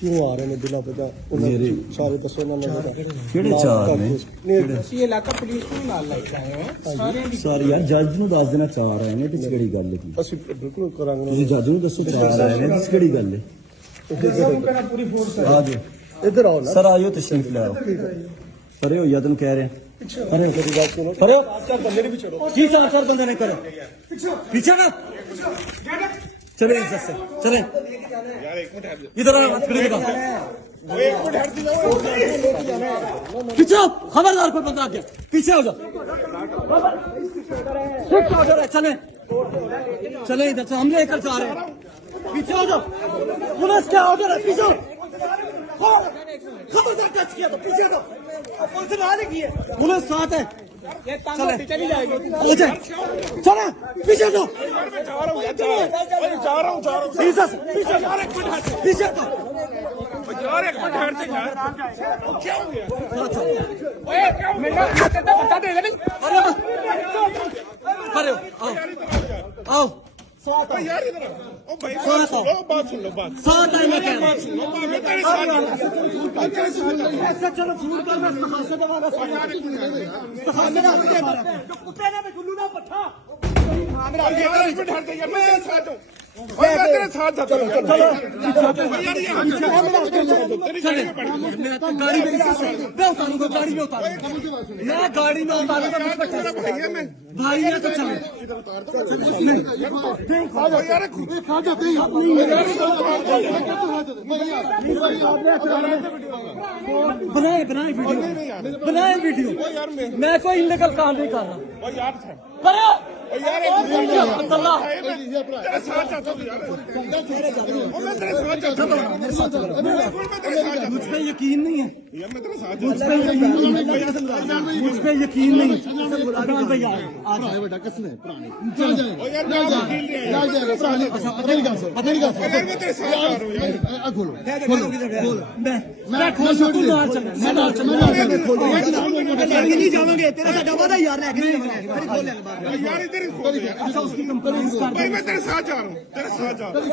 क्यों आ रहे हैं दिला पता सारे दसो ना ਕਿਹੜੇ ਚਾਰ ਨੇ ਅਸੀਂ ਇਲਾਕਾ ਪੁਲਿਸ ਨੂੰ ਨਾਲ ਲੈ ਕੇ ਆਏ ਹਾਂ ਸਾਰਿਆਂ ਦੀ ਸਾਰੇ ਯਾਰ ਜੱਜ ਨੂੰ ਦੱਸ ਦੇਣਾ ਚਾਰ ਆਏ ਨੇ ਤੇ ਕਿਹੜੀ ਗੱਲ ਕੀ ਅਸੀਂ ਬਿਲਕੁਲ ਕਰਾਂਗੇ ਤੁਸੀਂ ਜੱਜ ਨੂੰ ਦੱਸੋ ਚਾਰ ਆਏ ਨੇ ਤੇ ਕਿਹੜੀ ਗੱਲ ਹੈ ਪੂਰੀ ਫੋਰਸ ਆ ਜਾਓ इधर आओ ना ਸਰ ਆਇਓ ਤਸ਼ਰੀਫ ਲੈ ਆਓ ਪਰੇ ਹੋ ਜਾਂ ਤੈਨੂੰ ਕਹਿ ਰਿਹਾ अरे मेरी बात सुनो ਪਰੇ चार बंदे ने भी छोड़ो ਕੀ ਚਾਰ ਬੰਦੇ ਨੇ ਕਰੋ पीछे ना चले इधर से चले इधर खड़े के पास पीछे खबरदार कोई बंदा आ गया पीछे हो जाओ ऑर्डर है चले चले इधर से हम लेकर जा रहे हैं पीछे हो जाओ पुलिस का ऑर्डर है पीछे खबरदार टच किया तो पीछे हटो पुलिस ने आने की है पुलिस साथ है ये तंग चली जाएगी हो जाए चले पीछे हटो जा रहा हूँ पीछे पीछे हटो यार एक मिनट हट जा क्या हो गया ओए मेरा खाते तो बता दे नहीं अरे आओ आओ यार इधर ओ भाई साथ आओ बात सुन लो बात साथ आए मैं कह रहा हूं मैं तेरे साथ ऐसा चलो फोन कर मैं हाथ दबाना कुत्ते ने भी गुल्लू ना पट्टा यार एक मिनट हट जा यार मैं तेरे साथ हूँ मैं तेरे साथ जाता हूँ चलो यार ये चले मैं तो गाड़ी में मैं उतारूंगा गाड़ी में उतारूंगा मैं गाड़ी में उतारूंगा मुझ पर भैया मैं भाई है तो चले यार बनाए वीडियो मैं कोई इलीगल काम नहीं कर रहा यार पर यार तेरे साथ जाता हूँ यार मैं तेरे साथ जाता हूँ मुझ पे यकीन नहीं है यार मैं तेरे साथ मुझ पे यकीन नहीं भैया बेटा किसने यार मैं वकील नहीं आया यार मैं तेरे साथ जा रहा हूँ मैं खोल सकूँ नहीं जाओगे तेरा साडा वादा यार लेके नहीं जाओगे यार इधर खोल यार अच्छा उसकी कंपनी भाई मैं तेरे साथ जा रहा हूँ तेरे साथ जा रहा हूँ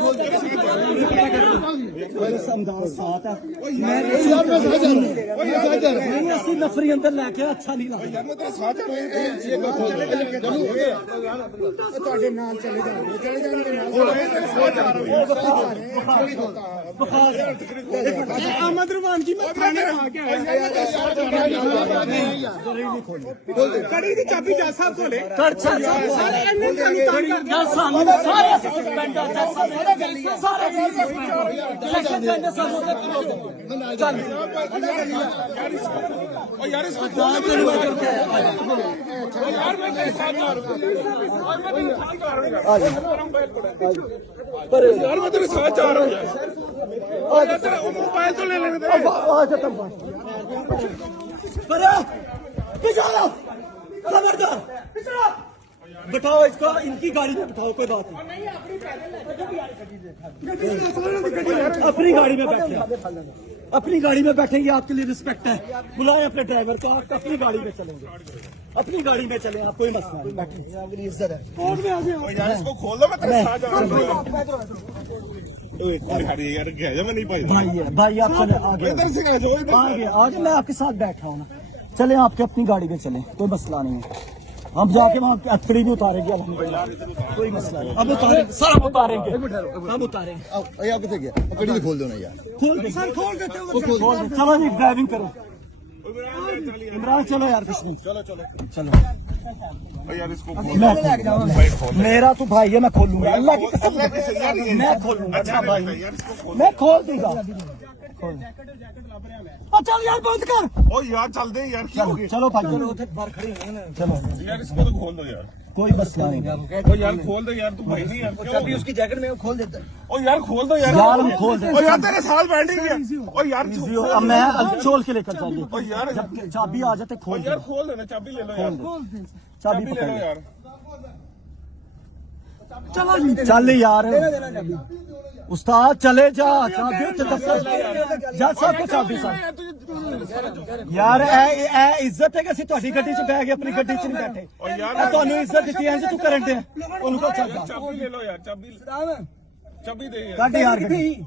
मेरे समझाओ साथ है मैं नहीं असली नफरी अंदर लेके अच्छा नहीं लगता यार मैं तेरे साथ जा रहा हूँ ਤੁਹਾਡੇ ਨਾਲ ਚਲੇ ਜਾਣਗੇ ਚਲੇ ਜਾਣਗੇ ਨਾਲ अहमद रुमान जी मैं थाने आ के आया कड़ी दी चाबी जज साहब कोले सारे एने सानू तंग कर जज साहब सारे सस्पेंड जज साहब सारे इलेक्शन करने सानू चल यार इसको यार मैं तेरे साथ जा रहा हूँ यार मैं तेरे साथ जा रहा हूँ यार तेरा मोबाइल तो ले लेने दे खबरदार बिठाओ इसको इनकी गाड़ी में बिठाओ कोई बात नहीं अपनी गाड़ी में बैठे अपनी गाड़ी में बैठेंगे आपके लिए रिस्पेक्ट है बुलाएं अपने ड्राइवर को आप अपनी गाड़ी में चलेंगे अपनी गाड़ी में चले आप कोई मसला नहीं बैठे इज्जत है कोर्ट में आ जाओ यार इसको खोल दो मैं तेरे साथ जा रहा हूँ यार क्या मैं नहीं पाई भाई आप चले आगे इधर से आ जाओ आगे मैं आपके साथ बैठा हूँ ना चले आपके अपनी गाड़ी में चले कोई मसला नहीं है हम जाके वहाँ अतड़ी भी उतारेंगे कोई मसला नहीं अब उतारेंगे सर हम उतारेंगे हम उतारेंगे आप कितने गया कड़ी खोल दो ना यार खोल दे सर खोल देते हो चलो जी ड्राइविंग करो इमरान चलो यार कुछ नहीं चलो यार इसको मेरा तो भाई है मैं खोलूंगा अल्लाह की कसम मैं खोलूंगा अच्छा भाई मैं खोल दूंगा चल यार बंद कर ओ यार चल दे यार क्या हो गया चलो भाई चलो यार इसको तो खोल दो यार कोई मसला नहीं ओ यार खोल दो यार तू भाई नहीं यार चाबी उसकी जैकेट में खोल देता है ओ यार खोल दो यार यार हम खोल दे ओ यार तेरे साथ बैठेंगे ओ यार अब मैं चोल के लेकर जाऊंगी ओ यार जब चाबी आ जाते खोल यार खोल देना चाबी ले लो यार चाबी ले लो पकड़ यार चलो चल यार उस्ताद चले जा चाबी जज साहब को चाबी साहब यार ए इज्जत है कि ਅਸੀਂ ਤੁਹਾਡੀ ਗੱਡੀ 'ਚ ਬੈ ਗਏ ਆਪਣੀ ਗੱਡੀ 'ਚ ਨਹੀਂ ਬੈਠੇ ਇਹ ਤੁਹਾਨੂੰ ਇੱਜ਼ਤ ਦਿੱਤੀ ਹੈ ਜੇ ਤੂੰ ਕਰਨ ਦੇ ਉਹਨੂੰ ਕੋ ਚਾਬੀ चाबी ले लो यार चाबी दे यार ਕੱਢ ਯਾਰ ਗੱਡੀ